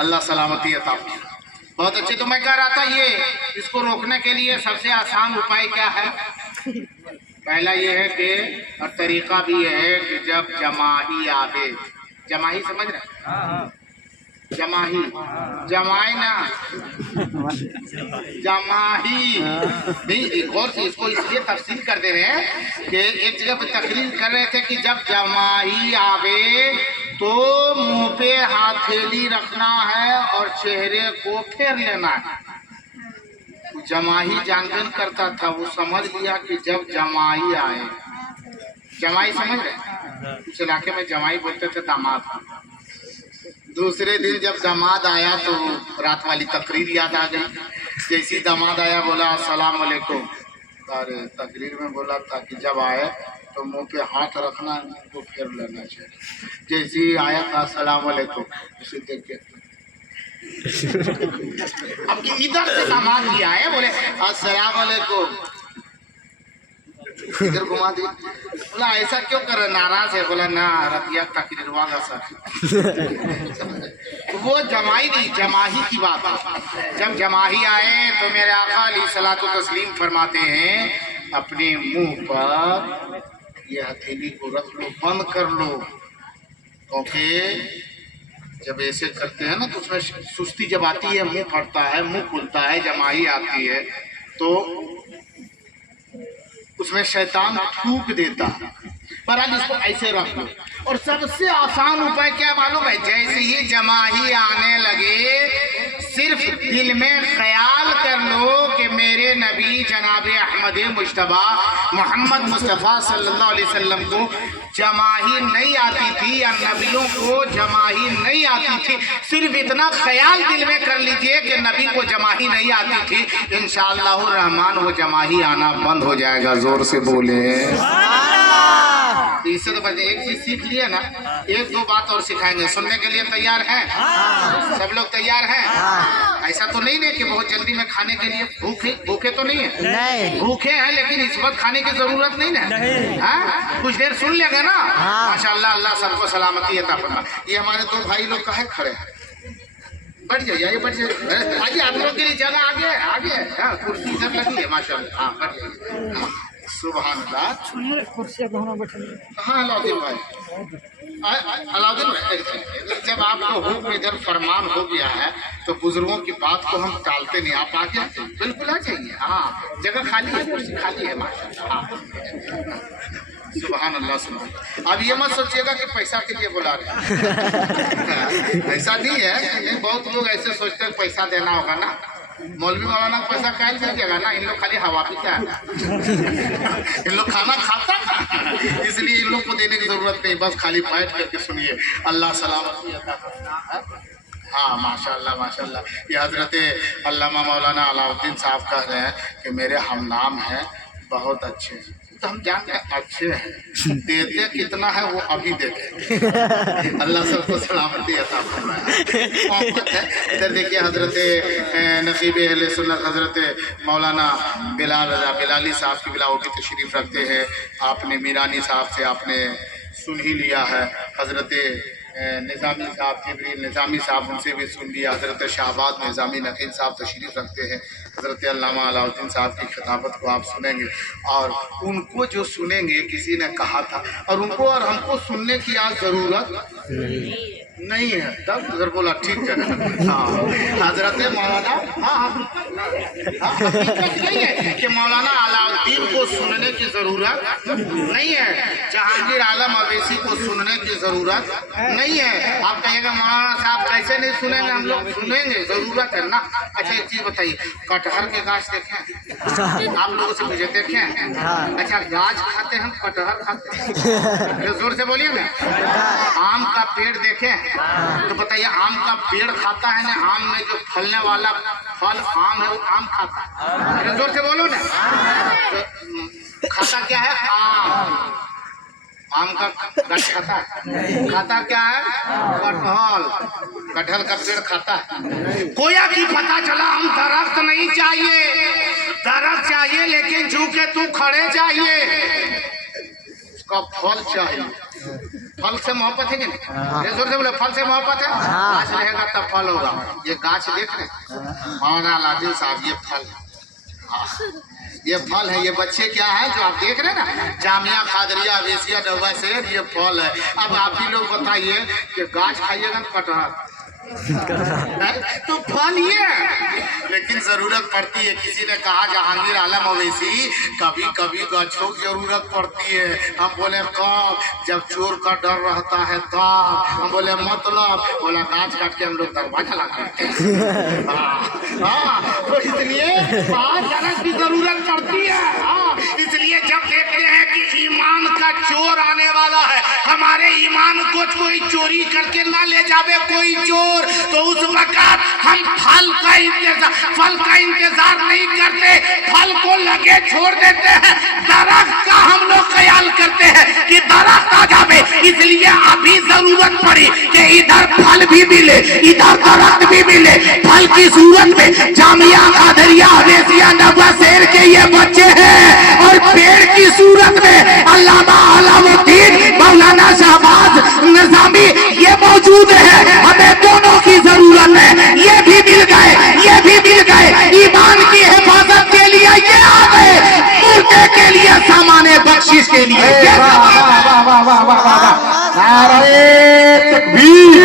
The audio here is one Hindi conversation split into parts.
अल्लाह सलामती अता फरमाए। बहुत अच्छे। तो मैं कह रहा था ये इसको रोकने के लिए सबसे आसान उपाय क्या है? पहला ये है कि और तरीका भी ये है कि जब जमाही आवे, जमाही समझ रहे? जमाही, जमाई ना, जमाही नहीं। गौर से इसको इसलिए तफसील कर दे रहे हैं कि एक जगह पे तकरीर कर रहे थे कि जब जमाही आवे तो मुंह पे हथेली रखना है और चेहरे को फेर लेना है। जमाही जानबूझ करता था, वो समझ लिया कि जब जमाई आए, जमाई समझ रहे? उस इलाके में जमाई बोलते थे दामाद। दूसरे दिन जब दामाद आया तो रात वाली तकरीर याद आ गई। जैसी दामाद आया बोला अस्सलाम वालेकुम। अरे तकरीर में बोला था कि जब आए तो मुंह पे हाथ रखना है, मुंह को फेर लेना चाहिए। जैसे ही आया था अस्सलाम वालेकुम, उसे देख के अब इधर से दामाद भी आए, बोले अस्सलाम वालेकुम, इधर घुमा दी। बोला ऐसा क्यों कर रहे, नाराज है? बोला ना रतिया तकरीर वाला सर। वो जमाई नहीं, जमाही की बात है। जब जमाही आए तो मेरे आका अलैहिस्सलातु तस्लीम फरमाते हैं अपने मुंह पर ये हथेली को रख लो, बंद कर लो, क्योंकि जब ऐसे करते हैं ना तो उसमें सुस्ती जब आती है, मुंह फटता है, मुंह खुलता है, जमाही आती है तो उसमें शैतान थूक देता है। पर आज इसको ऐसे रख लो। और सबसे आसान उपाय क्या मालूम है? जैसे ही जमाही आने लगे सिर्फ दिल में ख्याल कर लो कि मेरे नबी जनाब अहमद मुश्तबा मोहम्मद मुस्तफ़ा सल्लल्लाहु अलैहि वसल्लम को जमाही नहीं आती थी या नबियों को जमाही नहीं आती थी। सिर्फ इतना ख्याल दिल में कर लीजिए कि नबी को जमाही नहीं आती थी, इंशाअल्लाह रहमान वो जमाही आना बंद हो जाएगा। जोर से बोले। इससे तो बच्चे एक चीज सीख लिए ना, एक दो बात और सिखाएंगे। सुनने के लिए तैयार हैं? सब लोग तैयार हैं? ऐसा तो नहीं है कि बहुत जल्दी में खाने के लिए भूखे तो नहीं है? नहीं, भूखे हैं, लेकिन इस वक्त खाने की जरूरत नहीं है। कुछ देर सुन लेंगे ना। माशाअल्लाह, अल्लाह सबको सलामती अता फरमाए। ये हमारे दो भाई लोग कहे खड़े हैं, बढ़ जाइए, बढ़ जाइए। आगे आप लोग के लिए जगह आगे आगे, कुर्सी इधर लगी है माशाअल्लाह। हाँ बढ़ जाइए। सुभान अल्लाह। हाँ अलाउद्दीन भाई, अलाउद्दीन भाई, जब आपको हुक्म इधर फरमान हो गया है तो बुजुर्गों की बात को हम टालते नहीं। आप आगे आते बिल्कुल आ जाइए। हाँ जगह खाली है, कुर्सी खाली है माशाअल्लाह। सुभान अल्लाह, सुभान। अब ये मत सोचिएगा कि पैसा के लिए बुला रहे हैं। ऐसा नहीं है। बहुत लोग ऐसे सोचते हैं पैसा देना होगा ना, मौलवी मौलाना को पैसा कैल दीजिएगा ना, इन लोग खाली हवा पीता है। इन लोग खाना खाता है, इसलिए इन लोग को देने की जरूरत नहीं, बस खाली बैठ करके सुनिए। अल्लाह सलामती अता फरमाए। हाँ माशाअल्लाह, माशाअल्लाह। ये हजरत अल्लामा मौलाना अलाउद्दीन साहब कह रहे हैं कि मेरे हमनाम हैं, बहुत अच्छे हैं। तो हम जानते हैं अच्छे हैं, देते कितना है वो अभी देखें। अल्लाह सबको सलामती अता फरमाए। इधर देखिए हजरत नकीब अहले सुन्नत हजरत मौलाना बिलाली साहब की बिलाओ की तशरीफ़ रखते हैं। आपने मीरानी साहब से आपने सुन ही लिया है। हजरत निज़ामी साहब, जिब्रील निज़ामी साहब, उनसे भी सुन लिया। हज़रत शाहबाद निज़ामी नकील साहब तशरीफ़ रखते हैं। हज़रत अल्लामा अलाउद्दीन साहब की खिताबत को आप सुनेंगे और उनको जो सुनेंगे, किसी ने कहा था, और उनको और हमको सुनने की आज ज़रूरत नहीं है। तब उधर बोला ठीक है। हाँ हज़रत मौलाना, नहीं है कि मौलाना अलाउद्दीन को सुनने की ज़रूरत नहीं है, जहांगीर आलम अवैसी को सुनने की ज़रूरत नहीं है। आप कहिएगा मौलाना साहब कैसे नहीं सुनेंगे? हम लोग सुनेंगे, ज़रूरत है ना। अच्छा एक चीज़ बताइए, कटहर के गाछ देखें आप लोगों से मुझे देखें? अच्छा गाछ खाते हैं, कटहर खाते हैं? जोर से बोलिए ना। आम का पेड़ देखें तो बताइए, आम का पेड़ खाता है ना? आम में जो फलने वाला फल आम है वो आम खाता है। जोर से बोलो ना। खाता क्या है? आम। आम का गाछ खाता है? खाता क्या है? कटहल। कटहल का पेड़ खाता है। कोया की पता चला हम दरख्त नहीं चाहिए, दरख्त चाहिए लेकिन झुके तू खड़े चाहिए, उसका फल चाहिए। फल से मोहब्बत है कि नहीं? ये जोर से बोले, फल से मोहब्बत है। गाछ रहेगा तब फल होगा। ये गाछ देख रहे मौलाना अलाउद्दीन साहब, ये फल, ये फल है। ये बच्चे क्या है जो आप देख रहे हैं ना, जामिया कादरिया अवेसिया डब्बा से, ये फल है। अब आप ही लोग बताइए कि गाछ खाइएगा ना कटहल, तो फल ये है। लेकिन जरूरत पड़ती है, किसी ने कहा जहांगीर आलम अवैसी कभी कभी गाछों की जरूरत पड़ती है। हम बोले कब? जब चोर का डर रहता है तब। हम बोले मतलब? बोला गाछ काट के हम लोग दरवाजा लगाते हैं। तो इसलिए आज की जरूरत पड़ती है। इसलिए जब देखते हैं कि ईमान का चोर आने वाला है, हमारे ईमान को कोई चोरी करके ना ले जावे कोई चोर, तो उस वक्त हम फल का इंतजार नहीं करते, फल को लगे छोड़ देते हैं। दरख्त का हम लोग ख्याल करते हैं कि दरख्त आ जावे। इसलिए अभी जरूरत पड़ी कि इधर फल भी मिले, इधर दरख्त भी मिले। फल की सूरत में जामिया कादरिया अवेसिया नवा शेर के ये बच्चे हैं, और पेड़ की सूरत में अल्लामा अलाउद्दीन मौलाना शहबाज निजामी ये मौजूद है। हमें दोनों की जरूरत है। ये भी मिल गए, ये भी मिल गए। ईमान की हिफाजत के लिए ये आ गए, मुर्दे के लिए सामान्य बख्शिश के लिए। नारे तकबीर,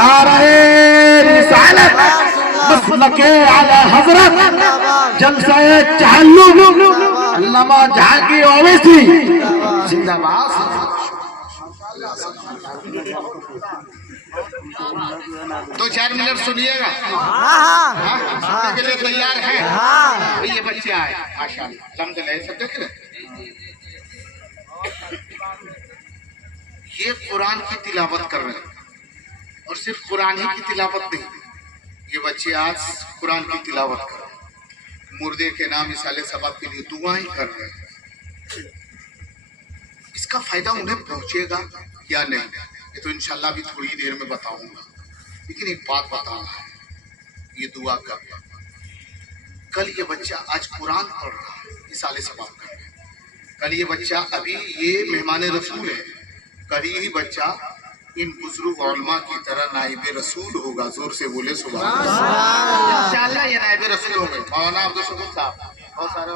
नारे रिसालत, मसलके आला हजरत, जलसाए तअल्लुम, अल्लामा जहांगीर ओवैसी जिंदाबाद। 2-4 मिनट सुनिएगा। सुनने के लिए तैयार हैं? ये बच्चे आए माशाल्लाह, अल्हम्दुलिल्लाह, सब देख रहे। ये कुरान की तिलावत कर रहे हैं, और सिर्फ कुरान ही की तिलावत नहीं, ये बच्चे आज कुरान की तिलावत कर रहे हैं। मुर्दे के नाम इसाले सबब के लिए दुआएं कर रहे हैं। इसका फायदा उन्हें पहुंचेगा या नहीं, ये तो इंशाल्लाह भी थोड़ी देर में बताऊंगा। लेकिन एक बात बताना है, ये दुआ कर, कल ये बच्चा आज कुरान पढ़ रहा है, इसाले सवाब कर रहा है। कल ये बच्चा, अभी ये मेहमान रसूल है, कल यही बच्चा इन बुजुर्ग उलमा की तरह नाइब रसूल होगा। जोर से बोले सुभान अल्लाह। इंशाल्लाह ये नाइब रसूल होंगे। मौलाना अब्दुल शकूर साहब, बहुत सारे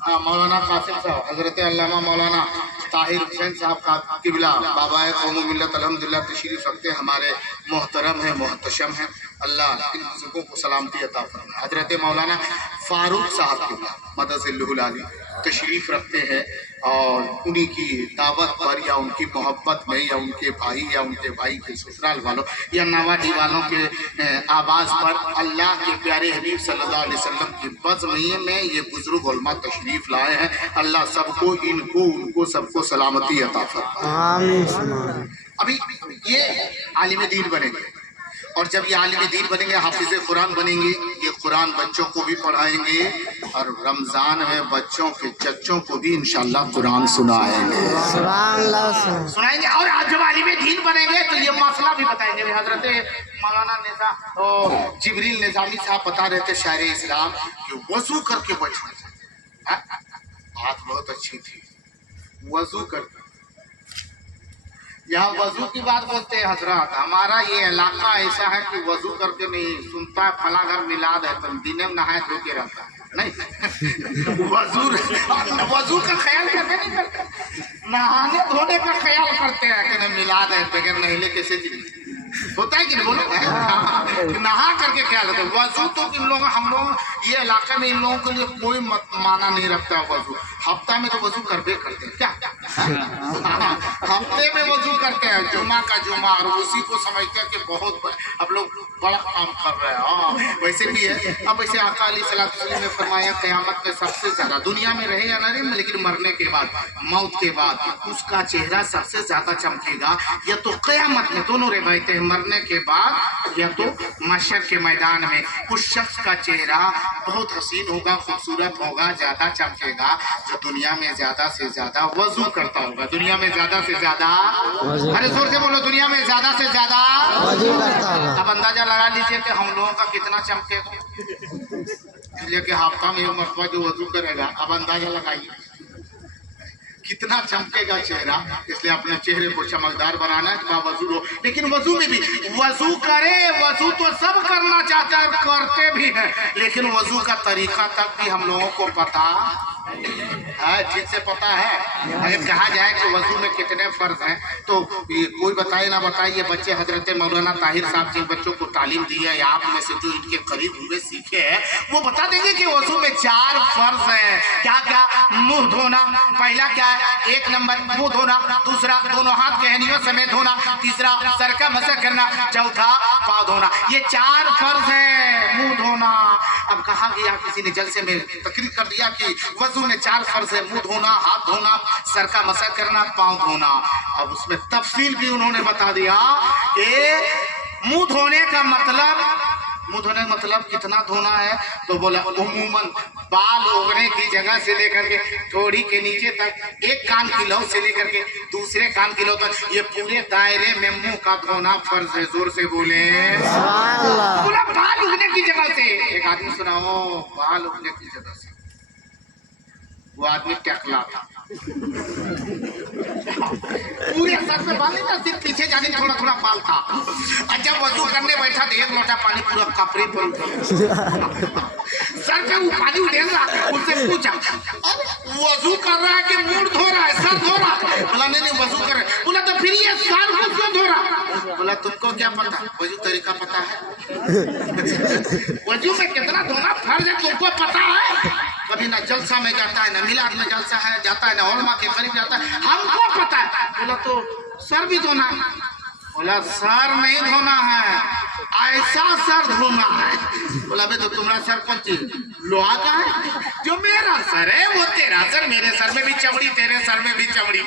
मौलाना कासिम साहब, हजरत अल्लामा मौलाना ताहिर हुसैन साहब का किबला बाबा कौम मिल्लत अल्हम्दुलिल्लाह तशरीफ रखते हैं, हमारे मोहतरम है, मोहतशम है। अल्लाह इन बुजुर्गों को सलामती अता फरमाए। हजरत मौलाना फारूक साहब किबला मदज़िल्लुहुल आली तशरीफ रखते हैं, और उन्हीं की दावत पर या उनकी मोहब्बत में या उनके भाई के ससुराल वालों या नवाडी वालों के आवाज़ पर अल्लाह के प्यारे हबीब सल्लल्लाहु अलैहि वसल्लम की बज़्म में ये बुजुर्ग उलमा तशरीफ लाए हैं। अल्लाह सबको, इनको, उनको सबको सलामती अता फरमाए। अभी ये आलिम दीन बनेंगे, और जब ये आलिम दीन बनेंगे, हाफिज़ कुरान बनेंगे, ये कुरान बच्चों को भी पढ़ाएंगे, और रमज़ान में बच्चों के चच्चों को भी इंशाल्लाह कुरान सुनाएंगे। और आज जब आलिम दीन बनेंगे तो ये मसला भी बताएंगे। हजरत मौलाना नेता तो जिब्रील निजामी साहब बता रहे थे, शायर इस्लाम, कि वजू करके बैठना। बात बहुत अच्छी थी, वजू करके। यहाँ वजू की बात बोलते हैं हजरत, हमारा ये इलाका ऐसा है कि वजू करके नहीं सुनता है, फला घर मिलाद है, तुम दिन में नहाए धो के रहता है, नहीं वजू का ख्याल करते नहीं करते, नहाने धोने का ख्याल करते हैं कि नहीं मिलाद है, बगैर नहले कैसे जिंदगी होता है कि नहीं, बोलो नहा करके ख्याल होता है। वजू तो इन लोग, हम लोग ये इलाके में इन लोगों के लिए कोई माना नहीं रखता वजू। हफ्ता में तो वजू करते करते हैं, क्या हफ्ते में वजू करते हैं, जुम्मा का जुम्मा, और उसी को समझते हैं कि बहुत अब लोग बड़ा काम कर रहे हैं। हाँ वैसे भी है। अब वैसे आका अलैहिस्सलातु वस्सलाम ने फरमाया क़यामत में सबसे ज्यादा, दुनिया में रहे या न रहे, लेकिन मरने के बाद, मौत के बाद उसका चेहरा सबसे ज्यादा चमकेगा, या तो क़यामत में, दोनों रिवायतें, मरने के बाद या तो महशर के मैदान में। उस शख्स का चेहरा बहुत हसीन होगा, खूबसूरत होगा, ज्यादा चमकेगा, जो दुनिया में ज्यादा से ज्यादा वजू करता होगा। दुनिया में ज्यादा से ज्यादा, अरे जोर से बोलो, दुनिया में ज्यादा से ज्यादा वजू करता होगा। अब अंदाजा लगा लीजिए कि हम लोगों का कितना चमकेगा। इसलिए कि हफ्ता में एक मरतबा जो वजू करेगा, अब अंदाजा लगाइए कितना चमकेगा चेहरा। इसलिए अपने चेहरे को चमकदार बनाना है, वजू हो। लेकिन वजू में भी वजू करे, वजू तो सब करना चाहते हैं, करते भी हैं, लेकिन वजू का तरीका तक भी हम लोगों को पता है, ठीक से पता है। अगर कहा जाए कि वजू में कितने फर्ज हैं तो ये कोई बताए ना बताए, ये बच्चे हजरत मौलाना ताहिर साहब जिन बच्चों को तालीम दी है, या आप में से जो इनके करीब हुए सीखे हैं, वो बता देंगे कि वजू में 4 फर्ज हैं। क्या क्या? मुंह धोना, पहला क्या है? 1 नंबर मुंह धोना, दूसरा दोनों हाथ गहनियों समेत धोना, तीसरा सर का मसा करना, चौथा पाँव धोना। ये 4 फर्ज हैं मुंह धोना। अब कहा गया, किसी ने जलसे में तकरीर कर दिया कि वजू में 4 फर्ज है, मुंह धोना, हाथ धोना, सर का मसा करना, पाँव धोना। अब उसमें तफसील भी उन्होंने बता दिया कि मुंह धोने का मतलब कितना धोना है। तो बोला उमूमन बाल उगने की जगह से लेकर के थोड़ी के नीचे तक, एक कान की लौ से लेकर के दूसरे कान की लौ तक, ये पूरे दायरे में मुंह का धोना फर्ज है। जोर से बोले बोला बाल उगने की जगह से। एक आदमी सुनाओ, बाल उगने की जगह से। वो आदमी टकला था, पूरे सर पे बाल नहीं था, सिर्फ पीछे जाने थोड़ा थोड़ा बाल था। और जब वजू करने बैठा तो 1 लोटा पानी पूरा कपड़े पर उठा, सर पे वो पानी उड़ेल रहा। उससे पूछा वजू कर रहा है कि मुंह धो रहा है, सर धो रहा है? बोला नहीं वजू कर रहा है। बोला तो फिर ये सर को क्यों धो रहा? बोला तुमको क्या पता, वजू तरीका पता है? वजू में कितना धोना फर्ज है तुमको पता है? कभी ना जलसा में जाता है, ना मिलाद में जलसा है जाता है, ना उलमा के करीब जाता है, हमको पता है। बोला तो सर भी धोना है? बोला सर नहीं धोना है, ऐसा सर धोना है। बोला बे तो तुम्हारा सर कौन चीज लोहा का है? जो मेरा सर है वो तेरा सर, मेरे सर में भी चमड़ी, तेरे सर में भी चमड़ी,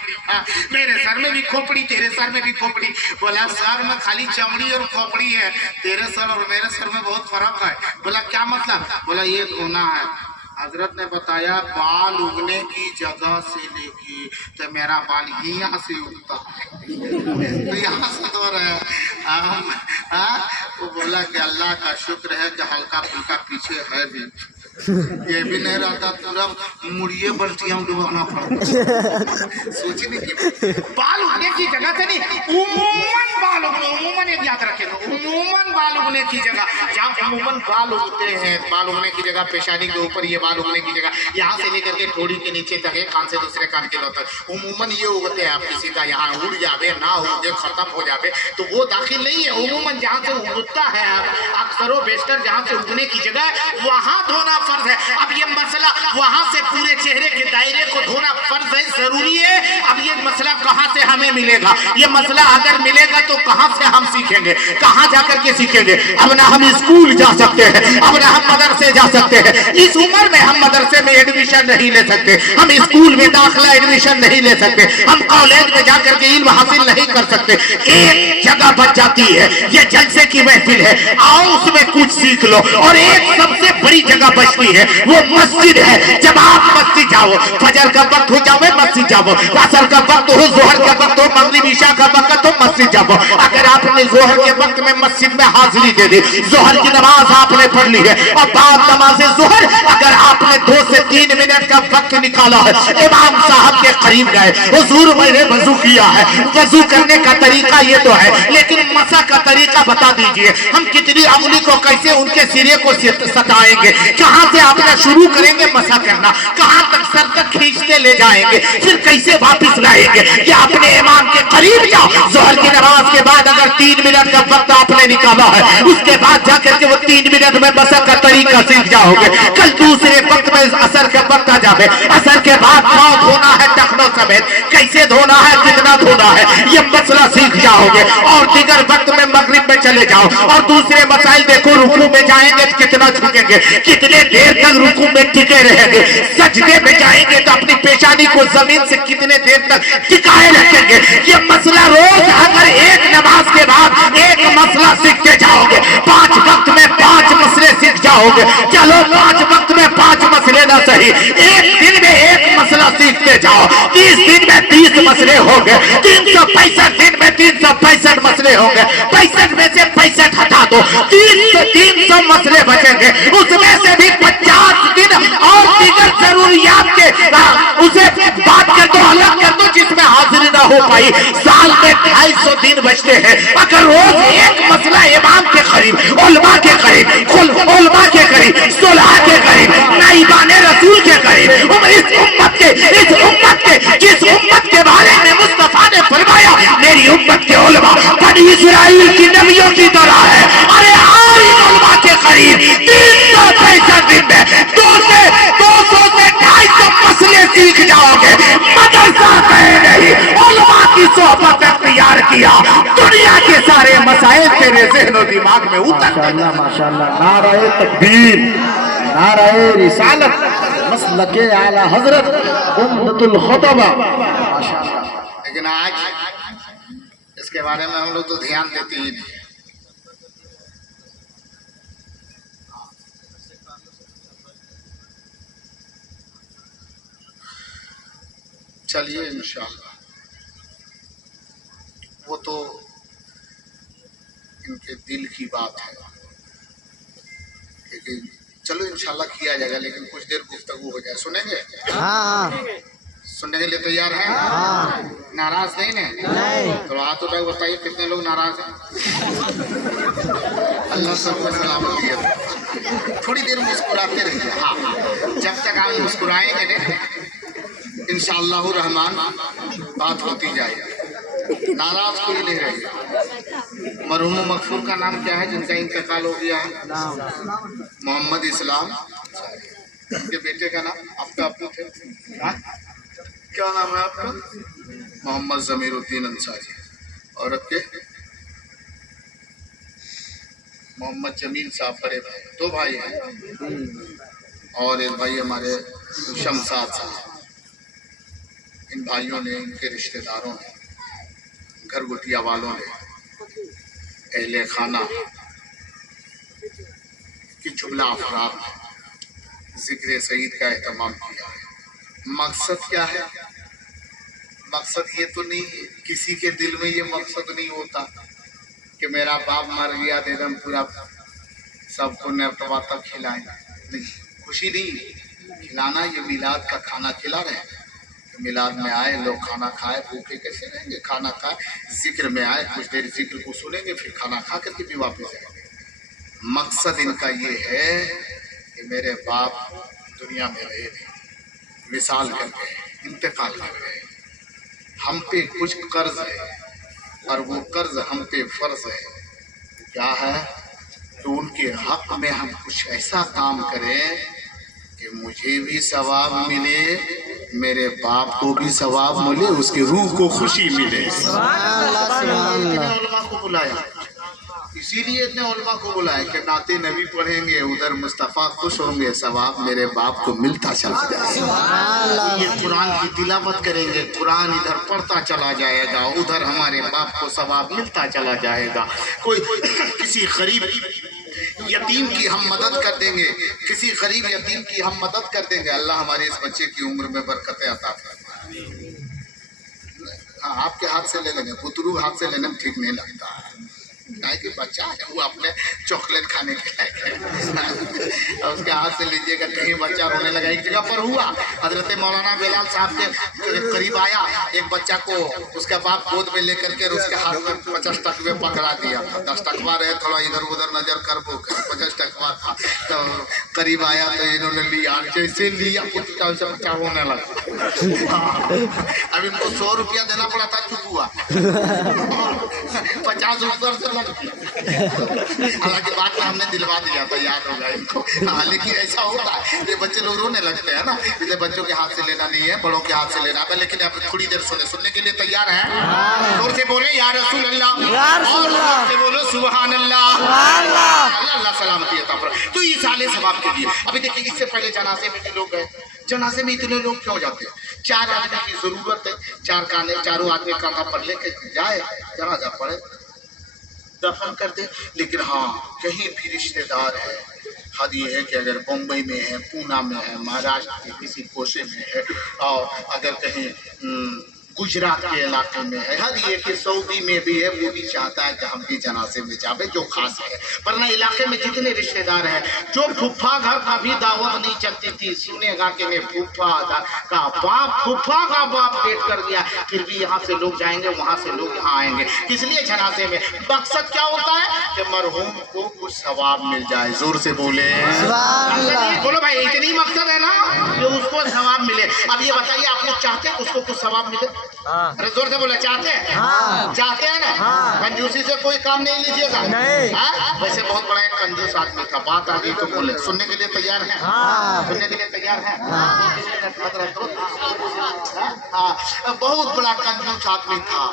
मेरे सर में भी खोपड़ी, तेरे सर में भी खोपड़ी। बोला सर में खाली चमड़ी और खोपड़ी है, तेरे सर और मेरे सर में बहुत फर्क है। बोला क्या मतलब? बोला ये धोना है। हजरत ने बताया बाल उगने की जगह से लेके, तो मेरा बाल यहाँ से उगता है तो यहाँ से धो रहे हैं। वो बोला कि अल्लाह का शुक्र है कि हल्का फुल्का पीछे है भी, ये भी नहीं रहता पूरा मुड़िए बल्टियां डुबाना पड़ता। सोचने की बाल उगने की जगह से नहीं, उमूमन बाल उगने, उमूमन एक याद रखेगा, उमूमन बाल उगने की जगह, जहाँ उमूमन बाल उगते हैं, बाल उगने की जगह पेशानी के ऊपर, ये बाल उगने की जगह यहाँ से लेकर के थोड़ी के नीचे तक, एक कान से दूसरे कान के तक उमूमन ये उगते हैं। आप किसी का यहाँ उड़ जावे ना उगे, खत्म हो जावे तो वो दाखिल नहीं है। उमूमन जहाँ से उगता है, अक्सर बेशतर जहाँ से उगने की जगह वहाँ धोना फर्ज है। अब ये मसला वहां से पूरे चेहरे के दायरे को धोना फर्ज है, जरूरी है। अब ये मसला कहां से हमें मिलेगा? ये मसला अगर मिलेगा तो कहां से हम सीखेंगे, कहां जाकर के सीखेंगे? अब ना हम स्कूल जा सकते हैं, अब ना हम मदरसे जा सकते हैं। इस उम्र में हम मदरसे में एडमिशन नहीं ले सकते, हम स्कूल में दाखिला एडमिशन नहीं ले सकते, हम कॉलेज में जाकर के इल्म हासिल नहीं कर सकते। एक जगह बच जाती है, ये जलसे की महफिल है, आओ उसमें कुछ सीख लो। और एक सबसे बड़ी जगह बचती है, वो मस्जिद है। जब आप मस्जिद जाओ, फजर का वक्त हो जाओ मस्जिद जाओ, असर का वक्त हो, जोहर का वक्त हो, मगरिब इशा का वक्त हो, मस्जिद जाओ। अगर आपने जोहर के वक्त में मस्जिद में हाजिरी दे दी, जोहर की नमाज आपने पढ़ ली है, और बाद नमाज जोहर अगर आपने 2 से 3 मिनट का वक्त निकाला है, इमाम साहब के करीब गए, हुजूर मैंने वजू किया है, वजू करने का तरीका ये तो है, लेकिन मसा का तरीका बता दीजिए। हम कितनी अंगुली को कैसे उनके सिरे को सताएंगे, कहां से आपने शुरू करेंगे मसा करना, कहां तक सर तक खींचते ले जाएंगे, फिर कैसे वापस लाएंगे? कि अपने इमाम के करीब जाओ, जोहर की नमाज के बाद अगर 3 मिनट का वक्त आपने निकाला है, उसके बाद जाकर के वो 3 मिनट में मसा का तरीका सीख जाओगे। कल दूसरे वक्त में असर का वक्त आ जाए, असर के बाद पाँव धोना है टखनों समेत, कैसे धोना है, कितना धोना है, ये मसला सीख जाओगे। और दिगर वक्त में मगरिब में चले जाओ और दूसरे मसाइल देखो, रुकू में जाएंगे कितना झुकेंगे, कितने देर तक रुकू में टिके रहेंगे, सजदे में जाएंगे तो अपनी पेशानी को जमीन से कितने देर तक टिकाए रखेंगे। ये मसला रोज अगर एक नमाज के बाद एक मसला सीखते जाओगे, 5 वक्त में 5 मसले सीख जाओगे। चलो 5 वक्त में 5 मसले ना सही, एक दिन में एक मसला सीखते जाओ, 30 दिन में 30 मसले होंगे, 365 दिन में 365 मसले होंगे। 65 में से 65 हटा दो, 300 मसले बचेंगे, उसमें से भी 50 दिन और दीगर जरूरियात के उसे बात कर दो, अलग कर दो, जिसमें हाजिरी ना हो पाई। साल में 250 दिन बचते हैं, अगर रोज एक मसला इमाम के करीब, उलमा के करीब, उलमा के करीब, सुलह के करीब, नाइबाने रसूल के करीब, इस उम्मत के जिस उम्मत के बारे में मुस्तफा ने फरमाया मेरी उम्मत के उलमा बनी इस्राइल की नबियों की तरह है, अरे आज उलमा के करीब 365 दिन में 200 से 250 मसले सीख जाओगे। मदरसा कहे नहीं, उलमा की सोहबत इख्तियार किया, दुनिया के सारे मसाइल तेरे ज़हन दिमाग में उतर। माशाअल्लाह माशाअल्लाह, नाराए तकबीर, नाराए रिसालत, मसलके आला हजरत, उम्मतुल खुतबा। माशाअल्लाह। लेकिन आज इसके बारे में हम लोग तो ध्यान देते ही नहीं। चलिए इंशाअल्लाह, वो तो इनके दिल की बात है, लेकिन चलो इंशाल्लाह किया जाएगा, लेकिन कुछ देर गुफ्तगू हो जाए। सुनेंगे? हाँ। सुनने के लिए तैयार हैं? हाँ। नाराज नहीं ना? तो हाथ उठा बताइए कितने लोग नाराज हैं? अल्लाह सबको सलामत दिए। थोड़ी देर मुस्कुराते रहिए। हाँ, जब तक आप मुस्कुराएंगे ना इंशाअल्लाह रहमान बात होती जाएगी, नाराज कोई नहीं रहेगा। मरहूम मगफूर का नाम क्या है जिनका इंतकाल हो गया है? मोहम्मद इस्लाम। उनके बेटे का नाम आपका अपना थे, क्या नाम है आपका? मोहम्मद जमीरुद्दीन अंसारी। और आपके मोहम्मद जमील साहब, बड़े भाई, 2 भाई हैं, और एक भाई हमारे शमशाद साहब। इन भाइयों ने, इनके रिश्तेदारों ने, घरगुतिया वालों ने, अहले खाना की जुमला अफराद ने जिक्र सईद का एहतमाम किया है। मकसद क्या है? मकसद ये तो नहीं, किसी के दिल में ये मकसद नहीं होता कि मेरा बाप मर गया तो एकदम पूरा सबको नरतबा तक खिलाएं। नहीं, खुशी नहीं खिलाना, ये मिलाद का खाना खिला रहे हैं। मिलाद में आए लोग, खाना खाए, भूखे कैसे रहेंगे? खाना खाए, जिक्र में आए, कुछ देर जिक्र को सुनेंगे, फिर खाना खा करके भी वापस जाएंगे। मकसद इनका ये है कि मेरे बाप दुनिया में रहे नहीं, विसाल कर गए, इंतकाल कर गए, हम पे कुछ कर्ज है और वो कर्ज हम पे फर्ज है। क्या है? तो उनके हक में हम कुछ ऐसा काम करें कि मुझे भी सवाब मिले, मेरे बाप को भी सवाब मिले, उसके रूह को खुशी मिले। उलमा को बुलाया, इसीलिए इतने उलमा को बुलाया कि नाते नबी पढ़ेंगे, उधर मुस्तफ़ा खुश होंगे, सवाब मेरे बाप को मिलता चला जाएगा। ये कुरान की तिलावत करेंगे, कुरान इधर पढ़ता चला जाएगा, उधर हमारे बाप को सवाब मिलता चला जाएगा। कोई किसी गरीब यतीम की हम मदद कर देंगे, किसी गरीब यतीम की हम मदद कर देंगे, अल्लाह हमारे इस बच्चे की उम्र में बरकतें अता फरमाए। हाँ, आपके हाथ से ले लेंगे, बुतरू हाथ से लेने में ठीक नहीं लगता है, कि बच्चा है वो अपने चॉकलेट खाने के लायक है। उसके हाथ से लीजिएगा, कहीं बच्चा रोने लगा। एक जगह पर हुआ, हजरत मौलाना बेलाल साहब के करीब आया एक बच्चा को, उसका बाप गोद में लेकर के उसके हाथ में 50 टकवे पकड़ा दिया। 10 टकवा रहे, थोड़ा इधर उधर नजर कर वो 50 टकवा था, तो करीब आया तो इन्होंने लिया, जैसे लिया कुत्ता वैसे बच्चा रोने लगा। अब इनको 100 रुपया देना पड़ा था, चुप हुआ। 50 रुपये से लग गया। हालांकि बात में हमने दिलवा दिया था, याद होगा इनको। हाँ, लेकिन ऐसा होता है, ये बच्चे लोग रोने लगते हैं ना, इसलिए बच्चों के हाथ से लेना नहीं है, बड़ों के हाथ से लेना है। लेकिन आप थोड़ी देर सुनने के लिए तैयार हैं? जोर से बोले या रसूल अल्लाह, और जोर से बोलो सुभान अल्लाह। अल्लाह सलामती अता फरमाए। तो ये साले सवाब के लिए। अभी देखिए, इससे पहले जनाजे में जो लोग गए, जनाजे में इतने लोग क्यों जाते हैं? 4 आदमी की जरूरत है, 4 काने, चारों आदमी कांधा पर लेके जाए, जनाजा पड़े, दफन कर दे। लेकिन हाँ, कहीं भी रिश्तेदार है, हद ये है कि अगर बम्बई में है, पूना में है, महाराष्ट्र के किसी कोशे में है, और अगर कहीं गुजरात के इलाके में है, हर ये कि सऊदी में भी है, वो भी चाहता है कि हम भी जनाजे में जावे, जो खास है। पर ना इलाके में जितने रिश्तेदार हैं, जो फूफा घर का भी दावत नहीं चलती थी, सुनेगा कि मैं फूफा का बाप, फूफा का बाप डेट कर दिया, फिर भी यहाँ से लोग जाएंगे, वहाँ से लोग यहाँ आएंगे। किस लिए जनाजे में? मकसद क्या होता है कि मरहूम को कुछ सवाब मिल जाए। जोर से बोले बोलो भाई, इतनी मकसद है ना कि उसको सवाब मिले। अब ये बताइए, आप लोग चाहते हैं उसको कुछ सवाब मिले? अरे जोर से बोले, चाहते हैं? चाहते हैं ना? कंजूसी से कोई काम नहीं लीजिएगा। वैसे बहुत बड़ा एक कंजूस आदमी था, बात आ गई तो बोले। सुनने के लिए तैयार है? सुनने के लिए तैयार है? बहुत बड़ा कंजूस आदमी था।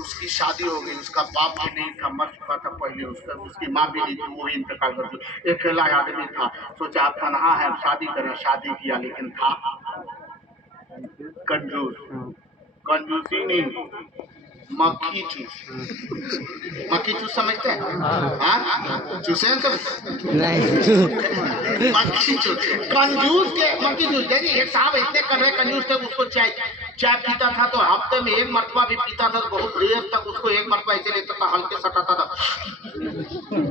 उसकी शादी हो गई, उसका बाप भी नहीं था, मर चुका था पहले, उसकी माँ भी नहीं थी, वो भी इंतकाल कर गई। अकेला आदमी था, सोचा आप तनहा है, शादी करें। शादी किया, लेकिन था कंजूस। कंजूसी नहीं, मक्खी चूस। मक्खी चूस समझते हैं? हाँ, चूसे हैं कभी? नहीं। मक्खी चूस, कंजूस के मक्खी चूस। देखिए एक साहब इतने कर रहे कंजूस थे, उसको चाय पीता था तो हफ्ते में एक मरतबा भी पीता था, बहुत देर तक उसको एक मरतबा ऐसे लेता था, हल्के सटाता था,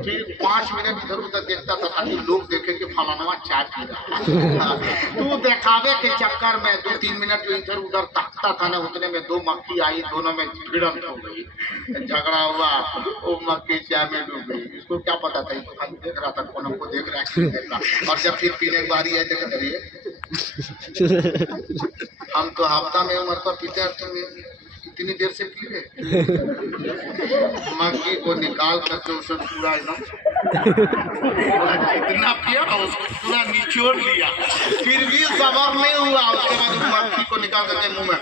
फिर 5 मिनट इधर उधर देखता था ताकि लोग देखे कि फलाना चाय पी रहा है। तो दिखावे के चक्कर में 2-3 मिनट जो इधर उधर ताकता था ना, उतने में 2 मक्खी आई, दोनों में भिड़ंत हो गई, झगड़ा हुआ, वो मक्खी चाय में डूब गई। इसको क्या पता था, इसको खाली देख रहा था, कौन हमको देख रहा है, देख रहा। और जब फिर पीने की बारी है, देख रही हम तो हफ्ता में उम्र पर पीते हैं, तुम इतनी देर से पी रहे। मक्खी को निकाल करके उसे पूरा एकदम जितना पिया ना उसको पूरा निचोड़ लिया, फिर भी सबर नहीं हुआ। उसके बाद मक्खी को निकाल करके मुंह में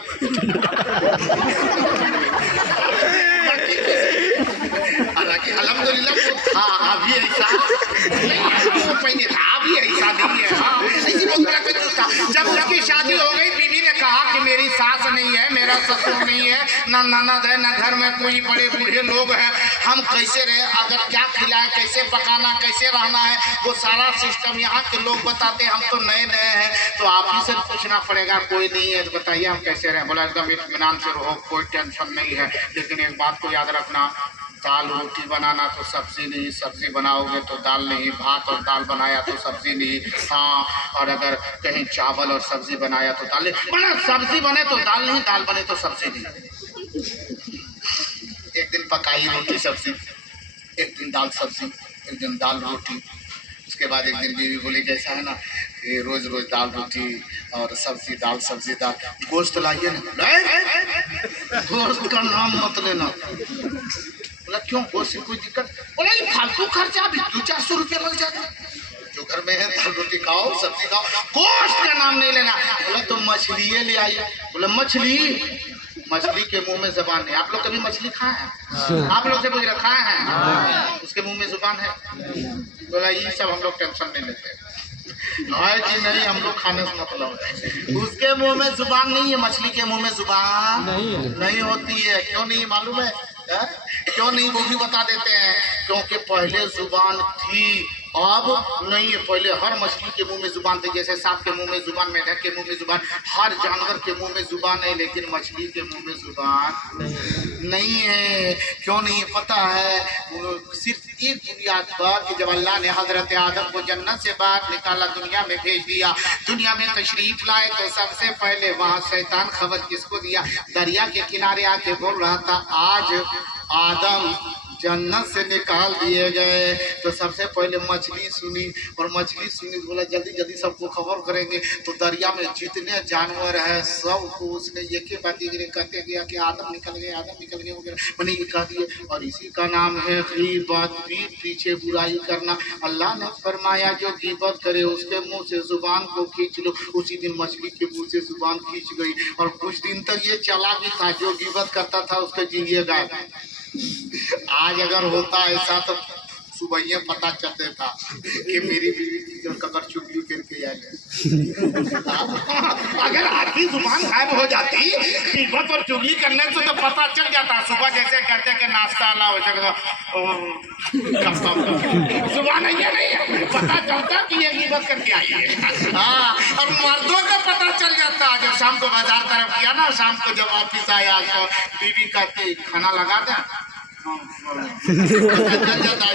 हालांकि अल्हम्दुलिल्लाह हाँ अभी ऐसा नहीं, पहले था, अभी ऐसा नहीं है। हाँ, ऐसी बहुत बड़ा कंजूस था। जब उसकी शादी हो गई, बीवी ने कहा कि मेरी सास नहीं है, मेरा ससुर नहीं है, ना ननद है, ना घर में कोई बड़े बूढ़े लोग हैं, हम कैसे रहे, अगर क्या खिलाएं, कैसे पकाना, कैसे रहना है, वो सारा सिस्टम यहाँ के लोग बताते हैं। हम तो नए नए हैं, तो आप ही से पूछना पड़ेगा, कोई नहीं है तो बताइए हम कैसे रहें। बोला एकदम इत्मीनान से रहो, कोई टेंशन नहीं है, लेकिन एक बात को याद रखना, दाल रोटी बनाना तो सब्जी नहीं, सब्जी बनाओगे तो दाल नहीं, भात और दाल बनाया तो सब्जी नहीं। हाँ, और अगर कहीं चावल और सब्जी बनाया तो दाल नहीं, बना सब्जी बने तो दाल नहीं, दाल बने तो सब्जी नहीं। एक दिन पकाई रोटी सब्जी, एक दिन दाल सब्जी, एक दिन दाल रोटी। उसके बाद एक दिन बीवी बोली जैसा है ना, ये रोज रोज दाल रोटी और सब्जी दाल सब्जी दाल, गोश्त लाइए ना। गोश्त का नाम मत लेना। बोला क्यों, गोश्त से कोई दिक्कत? बोला ये फालतू खर्चा, अभी 200-400 रुपया लग जाता है, जो घर में है दाल रोटी खाओ, सब्जी खाओ, गोश्त का नाम नहीं लेना। बोला तो मछली ले आई। बोला मछली के मुंह में जुबान है। आप लोग कभी मछली खाए हैं? आप लोग से पूछ रहे खाए हैं? उसके मुंह में जुबान है। बोला ये सब हम लोग टेंशन नहीं लेते है कि नहीं, हम लोग खाने से मतलब है। उसके मुंह में जुबान नहीं है, मछली के मुंह में जुबान नहीं होती है। क्यों नहीं मालूम है? क्यों नहीं वो भी बता देते हैं, क्योंकि पहले जुबान थी, अब नहीं है। पहले हर मछली के मुंह में जुबान थी, जैसे सांप के मुंह में जुबान, मेढक के मुंह में जुबान, हर जानवर के मुंह में जुबान है, लेकिन मछली के मुंह में जुबान नहीं है। क्यों नहीं पता है? सिर्फ एक बुनियाद पर कि जब अल्लाह ने हजरत आदम को जन्नत से बाहर निकाला, दुनिया में भेज दिया, दुनिया में तशरीफ लाए, तो सबसे पहले वहाँ शैतान खबर किसको दिया? दरिया के किनारे आके बोल रहा था आज आदम जन्नत से निकाल दिए गए। तो सबसे पहले मछली सुनी, और मछली सुनी बोला जल्दी जल्दी सबको खबर करेंगे। तो दरिया में जितने जानवर है सबको उसने एक ही बात कहते गया कि आदम निकल गए, आदम निकल गए वगैरह मैंने ये कह दिए। और इसी का नाम है गीबत, पीठ पीछे बुराई करना। अल्लाह ने फरमाया जो गीबत करे उसके मुंह से जुबान को खींच लो। उसी दिन मछली के मुंह से जुबान खींच गई, और कुछ दिन तक ये चला भी था, जो गीबत करता था उसके जिंदगी गायब। आज अगर होता ऐसा तो सुबह ये पता चलता था कि मेरी बीवी की जो कबर चुगली करके आए। अगर आखिरी जुबान गायब हो जाती गीबत और चुगली करने से तो पता चल जाता। सुबह जैसे कहते कि नाश्ता ला वैसे जुबान ये नहीं है, पता चलता कि ये गीबत करके आई है। हाँ, और मर्दों का पता चल जाता। जो शाम को बाजार तरफ किया ना, शाम को जब ऑफिस आया तो बीवी कहती खाना लगा दे,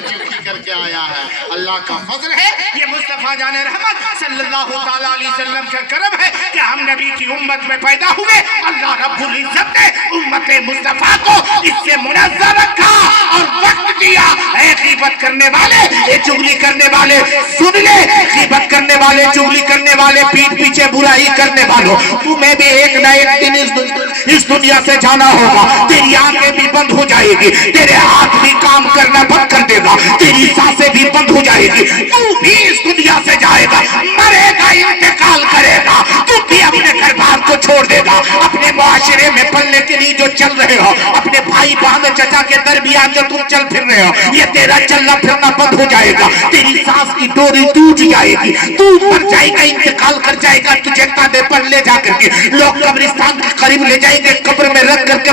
चुटकी करके आया है। अल्लाह का फजल है, ये मुस्तफा जाने रहमत सल्लल्लाहु ताला अलैहि वसल्लम का करम है कि हम नबी की उम्मत में पैदा हुए। अल्लाह रब्बुल इज्जत ने उम्मत मुस्तफा को इससे मुनज़्ज़ह रखा और वक्त दिया। ऐ गीबत करने वाले, ये चुगली करने वाले सुन ले, गीबत करने वाले, चुगली करने वाले, पीठ पीछे बुराई करने वालों, तुम्हें भी एक न एक दिन इस दुनिया से जाना होगा। तेरी आंखें भी बंद हो जाएगी, तेरे हाथ भी काम करना बंद कर देगा, तेरी सांसें भी बंद हो जाएगी, तू भी इस दुनिया से जाएगा, मरेगा, इंतकाल करेगा, तू भी अपने घर बार को छोड़ देगा। अपने मुआशरे में पलने के लिए जो चल रहे हो, अपने भाई बहन चचा के दरमियान जो तुम चल फिर रहे हो, ये तेरा चलना फिरना बंद हो जाएगा, तेरी सांस की डोरी टूट जाएगी, तू मर जाएगा, इंतकाल कर जाएगा। तुझे कांधे पर ले जाकर के लोग कब्रिस्तान के करीब ले जाएंगे, कब्र में रख करके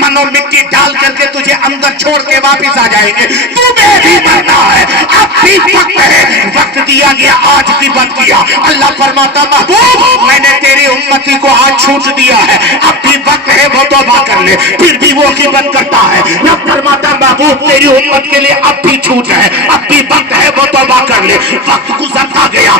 मनो मिट्टी डाल करके तुझे अंदर छोड़ के वापिस आ जाएंगे। तुम्हें भी मरना है, अब भी वक्त है, वक्त दिया गया, आज भी बंद किया। अल्लाह फरमाता महबूब मैंने तेरी उम्मती को आज छूट दिया है, अब भी वक्त है, वो तौबा कर ले, फिर भी वो गिबत करता है। रब फरमाता महबूब तेरी उम्मत के लिए अब भी छूट है, अब भी वक्त है, वो तौबा कर ले। वक्त गुजरता गया,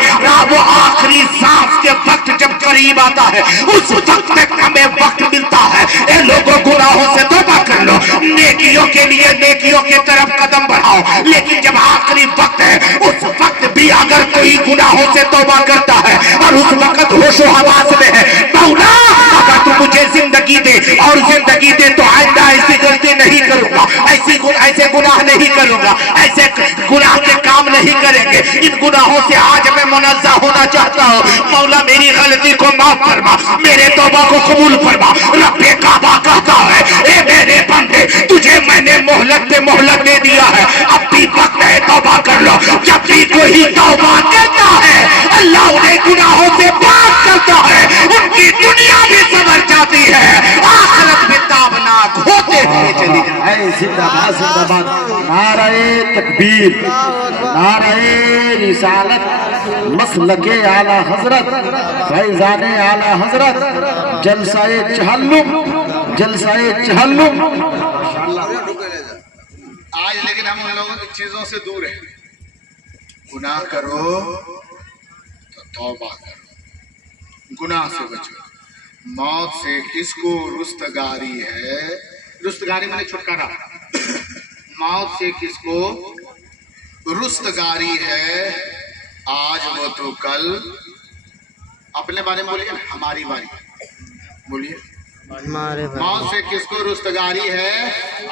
वो आखिरी सांस के वक्त जब करीब आता है, उस वक्त तक हमें वक्त मिलता है। ए लोगों, गुनाहों से तौबा कर लो, नेकियों के लिए नेकियों के तरफ कदम बढ़ाओ, लेकिन जब आखिरी वक्त है, उस वक्त भी अगर कोई गुनाहों से तौबा करता है और उस वक्त होशो हवास में है, मौला अगर तू मुझे जिंदगी दे और जिंदगी दे तो आइंदा ऐसी गलती नहीं करूंगा, ऐसे गुनाह नहीं करूंगा, ऐसे गुनाह के काम नहीं करेंगे। इन गुनाहों से आज मैं मुनज़्ज़ह होना चाहता हूँ। मौला मेरी गलती को माफ फरमा, मेरे तौबा को कबूल फरमा। रब्बे काबा कहता है, ए मेरे बंदे, तुझे मैंने मोहलत पे मोहलत दे दिया है, अब भी वक्त है, तौबा कर लो। जब भी कोई तौबा करता है, अल्लाह उन्हें गुनाहों से पाक करता है, उनकी दुनिया भी संवर जाती है, आखिरत में ताबनाक होते हुए चली जाए। जिंदाबाद जिंदाबाद, नारे तकबीर, नारे रिसालत, मसलके आला हजरत, फैजाने आला हजरत, जलसाए चहल्लुम, जलसाए चहल्लुम। आज लेकिन हम उन लोगों की चीजों से दूर है। गुनाह करो तो तौबा करो, गुनाह से बचो। मौत से किसको रुस्तगारी है? रुस्तगारी माने छुटकारा। मौत से किसको रुस्तगारी है? आज वो तो कल। अपने बारे में बोलिए, हमारी बारी बोलिए। मौत से किसको रुस्तगारी है?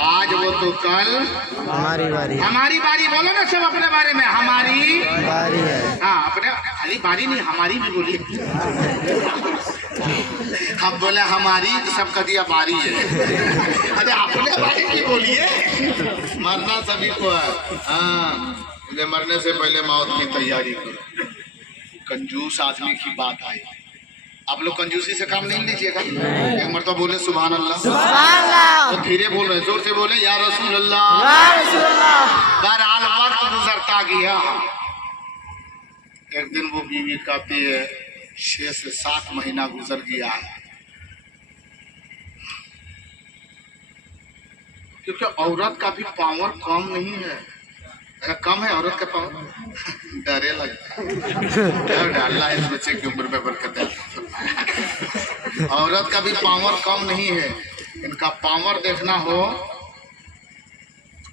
आज वो तो कल हमारी बारी। हमारी बारी बोलो ना सब अपने बारे में, हमारी बारी है। हाँ, अपने खाली बारी नहीं, हमारी भी बोलिए। हम बोले हमारी तो सब का दिया बारी है। अरे अपने बारे में बोलिए, मरना सभी को है। हाँ, मरने से पहले मौत की तैयारी करो। कंजूस आदमी की बात आई, आप लोग कंजूसी से काम नहीं लीजिएगा। एक मरतबा बोले सुभान अल्लाह, तो धीरे बोल रहे, जोर से बोले या रसूल अल्लाह। बहरहाल वक्त गुजरता गया। एक दिन वो बीवी कहती है 6 से 7 महीना गुजर गया है, क्योंकि औरत का भी पावर कम नहीं है। कम है औरत का पावर, डरे लगता है। अल्लाह इस बच्चे की उम्र में बरकत है। औरत का भी पावर कम नहीं है। इनका पावर देखना हो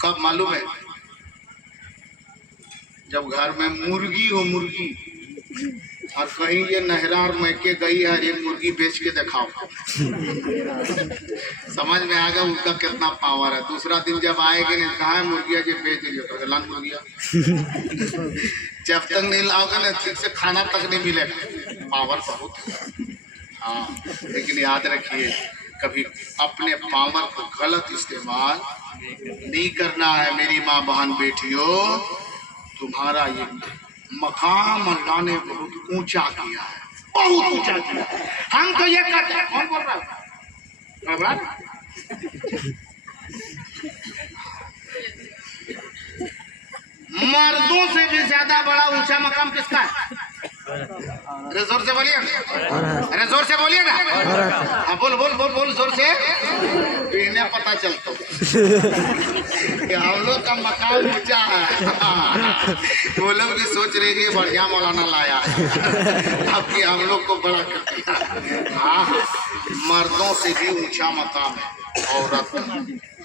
कब मालूम है? जब घर में मुर्गी हो, मुर्गी, और कहीं ये नहरा और मैके गई है, एक मुर्गी बेच के दिखाओ, समझ में आ गया उनका कितना पावर है। दूसरा दिन जब आएगी नहीं, कहा है मुर्गिया जो बेच दिया, लान मुर्गिया। जब तक नहीं लाओगे ना, ठीक से खाना तक नहीं मिलेगा। पावर बहुत। हाँ, लेकिन याद रखिए कभी अपने पावर को गलत इस्तेमाल नहीं करना है। मेरी माँ बहन बेटियों, तुम्हारा ये मकाम अल्लाह ने बहुत ऊंचा किया है, बहुत ऊंचा किया है। हम तो ये करते हैं। कौन बोल रहा है? मर्दों से भी ज्यादा बड़ा ऊंचा मकाम किसका है? अरे जोर से बोलिए, अरे जोर से बोलिए ना। हाँ बोल बोल बोल बोल जोर से, तो इन्हें पता चलता कि हम लोग का मकाम ऊंचा है। वो लोग भी सोच रहे कि बढ़िया मौलाना लाया है, अब कि हम लोग को बड़ा कर दिया। हाँ, मर्दों से भी ऊंचा मकाम है औरत।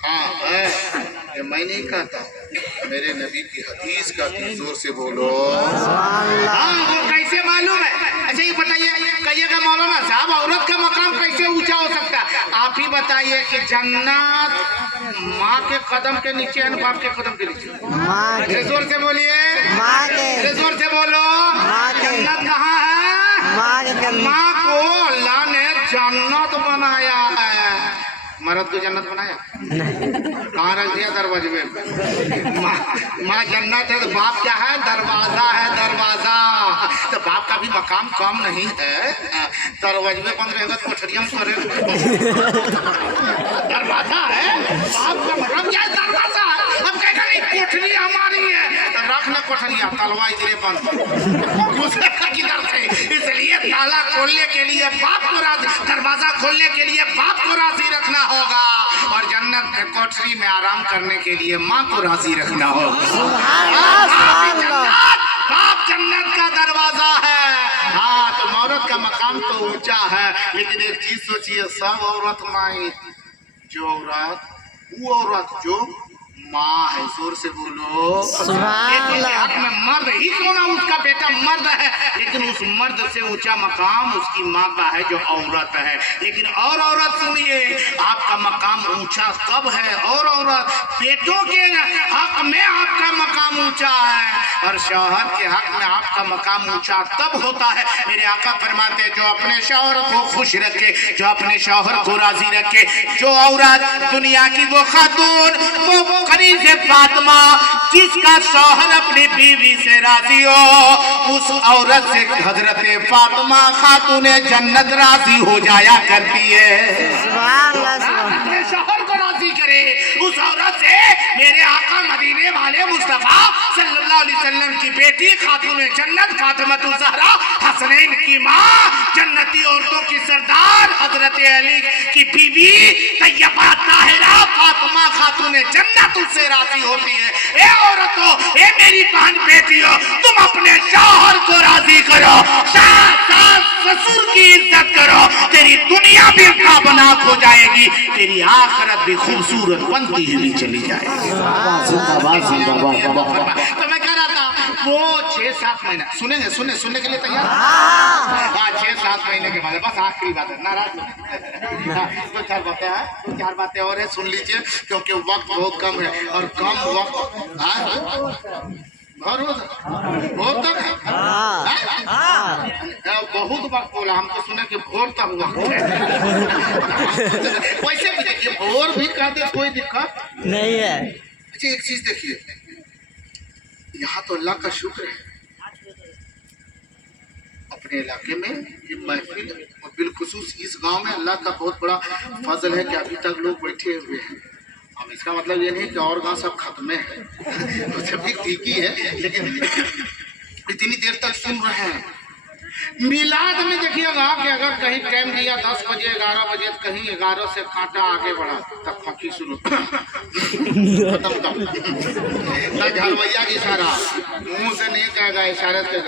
हाँ है, ये मैं नहीं कहता, मेरे नबी की हदीस का जोर से बोलो। हाँ, वो कैसे मालूम है? अच्छा ये बताइए, कहिएगा मौलाना साहब औरत का मकाम कैसे ऊंचा हो सकता है? आप ही बताइए कि जन्नत माँ के कदम के नीचे है, बाप के कदम के नीचे? माँ के, जोर से बोलिए, माँ के, जोर से बोलो। जन्नत कहाँ है? माँ को अल्लाह ने जन्नत बनाया है। मर्द को जन्नत बनाया? कहाँ रख दिया? दरवाजे में। माँ जन्नत है तो बाप क्या है? दरवाजा है, दरवाजा। तो बाप का भी मकाम कम नहीं है। दरवाजे में बंद रहेगा तो कोठरिया में करे। दरवाजा है, बाप का मतलब क्या है? दरवाजा है। अब कहेगा नहीं कोठरी हमारी है, तो रखना कोठरिया, तलवा इधरे बंद किधर से। इसलिए ताला खोलने के लिए बाप को राजी, दरवाजा खोलने के लिए बाप को राजी रखना होगा, और जन्नत में कोठरी में आराम करने के लिए माँ को राजी रखना होगा। बाप जन्नत का दरवाजा है। हाँ, तो औरत का मकाम तो ऊंचा है, लेकिन एक चीज सोचिए, सब औरत नहीं, जो औरत, वो औरत जो माँ है, जोर से बोलो। हाथ में मर्द ही क्यों ना, उसका बेटा मर्द है, लेकिन उस मर्द से ऊंचा मकाम उसकी माँ का है जो औरत है। लेकिन और औरत सुनिए, आपका मकाम ऊंचा कब है? और औरत बेटों के हक में आपका मकाम ऊंचा है, और शौहर के हक में आपका मकाम ऊंचा तब होता है। मेरे आका फरमाते, जो अपने शौहर को खुश रखे, जो अपने शौहर को राजी रखे, जो औरत दुनिया की वो खातून, वो से फातिमा, जिसका शौहर अपनी बीवी से राजी हो, उस औरत से हजरत फातिमा खातूने जन्नत राजी हो जाया करती है। अपने शौहर को राजी करे, उस औरत से मेरे आका मदीने वाले मुस्तफा सल्लल्लाहु अलैहि वसल्लम की बेटी खातूने जन्नत फातिमा ज़हरा हसनैन की माँ, जन्नती औरतों की सरदार हजरत अली की बीवी तैयबा ताहिरा फातिमा खातूने जन्नत से राजी होती है। ए औरतों, ए मेरी बहन बेटियों, तुम अपने शौहर को राजी करो, सास ससुर की इज्जत करो, तेरी दुनिया भी काबनाक हो जाएगी, तेरी आखिरत भी खूबसूरत बनती हुई चली जाएगी। तो मैं कह रहा था, वो 6-7 महीना सुनेंगे, सुनने के लिए तैयार? हाँ, 6-7 महीने के बाद, बस आखिरी बात है, नाराज दो चार बातें और है, सुन लीजिए, क्योंकि वक्त बहुत कम है, और कम वक्त भोर तक है। बहुत वक्त बोला, हम तो सुने कि भोर तक वक्त है। वैसे भी देखिए, भोर भी कहते कोई दिक्कत नहीं है। अच्छा एक चीज देखिए, यहाँ तो अल्लाह का शुक्र है, अपने इलाके में ये महफिल, और बिलखुसूस इस गांव में अल्लाह का बहुत बड़ा फजल है कि अभी तक लोग बैठे हुए हैं। अब इसका मतलब ये नहीं कि और गांव सब खत्म है, तो सब भी ठीक ही है, लेकिन इतनी देर तक सुन रहे हैं। मिलाद में देखिएगा कि अगर कहीं टाइम दिया 10 बजे 11 बजे, कहीं 11 से कांटा आगे बढ़ा तब फकी शुरू खत्म तक घरवैया की इशारा, मुंह से नहीं कहेगा, इशारे से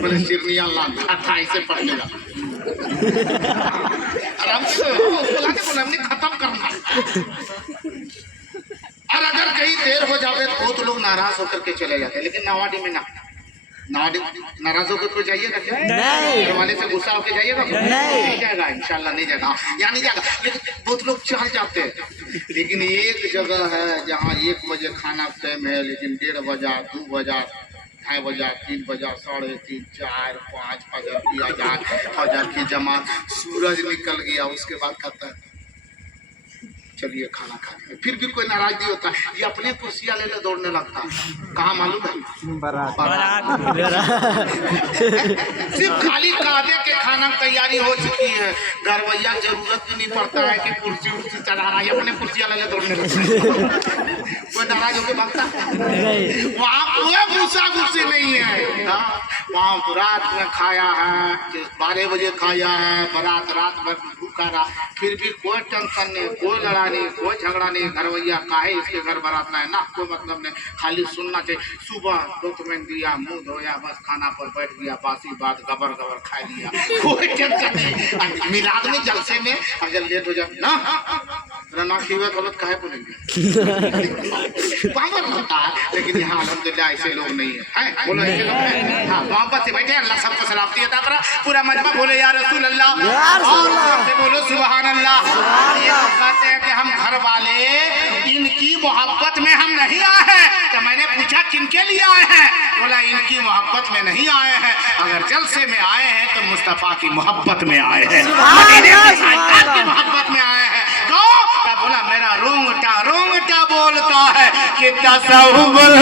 बोले चिरनिया लाता ऐसे पड़ देगा। आराम से हमने खत्म करना। और अगर कहीं देर हो जावे तो बहुत लोग नाराज होकर के चले जाते हैं, लेकिन नवाडी में ना, नाराज होकर तो जाइएगा क्या? नहीं। वाले से गुस्सा होकर जाइएगा? नहीं जाएगा, इंशाल्लाह नहीं जाएगा, यहाँ नहीं जाएगा। लेकिन बहुत लोग चल जाते हैं। लेकिन एक जगह है जहाँ 1 बजे खाना टाइम है, लेकिन 1:30 बजा 2 बजा 2 बजा, 3 बजा, 3:30, 4, 5 फजर की अजान, फजर की जमात, सूरज निकल गया। उसके बाद कहता है चलिए खाना खाते हैं। फिर भी कोई नाराज नहीं होता, ये अपने कुर्सियां लेने दौड़ने लगता है। कहाँ मालूम है? बारात। सिर्फ खाली कादे के खाना तैयारी हो चुकी है, घरवैया जरूरत भी नहीं पड़ता है कि कुर्सी उर्सी चढ़ा रहा है, अपने कुर्सियां लेने दौड़ने लगता है। कोई नाराज होकर भागता है? वहाँ कोई भूसा भूसी नहीं है। वहाँ रात में खाया है, 12 बजे खाया है, बारात रात भर भूखा रहा, फिर भी कोई टेंशन नहीं, कोई लड़ाई नहीं, कोई झगड़ा नहीं। घरवैया काहे इसके घर बारात है ना, कोई मतलब नहीं, खाली सुनना चाहिए। सुबह डॉक्यूमेंट दिया, मुंह धोया, बस खाना पर बैठ गया, बासी बात गबर गबर खा लिया, कोई टेंशन नहीं। मिलाद में जलसे में अगर लेट हो जाए ना रना की गलत काहे बोलेंगे पावर होता है, लेकिन यहाँ अल्हम्दुलिल्लाह ऐसे लोग नहीं है। बोलो ऐसे लोग हैं। हाँ, मोहब्बत से बैठे, अल्लाह सबको सलामती अता करे। पूरा मजमा बोले या रसूल अल्लाह, और बोलो सुभान अल्लाह। ये कहते हैं कि हम घर वाले इनकी मोहब्बत में हम नहीं आए हैं। तो मैंने पूछा किनके लिए आए हैं? बोला इनकी मोहब्बत में नहीं आए हैं, अगर जलसे में आए हैं तो मुस्तफा की मोहब्बत में आए हैं, की मोहब्बत में आए हैं। तो बोला मेरा रोंगटा रोंगटा बोलता है कि तसव्वुर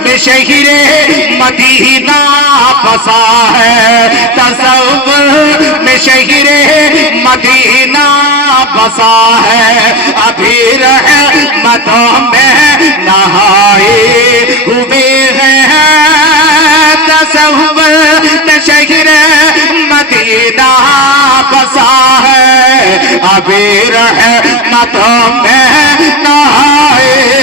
में शहीरे मदीना बसा है, तसव्वुर में शहीरे मदीना बसा है, अभी रहमतों में नहाए हुए हैं, तसव्वुर में शहीरे मदीना बसा है, अभी रहमतों में नहाए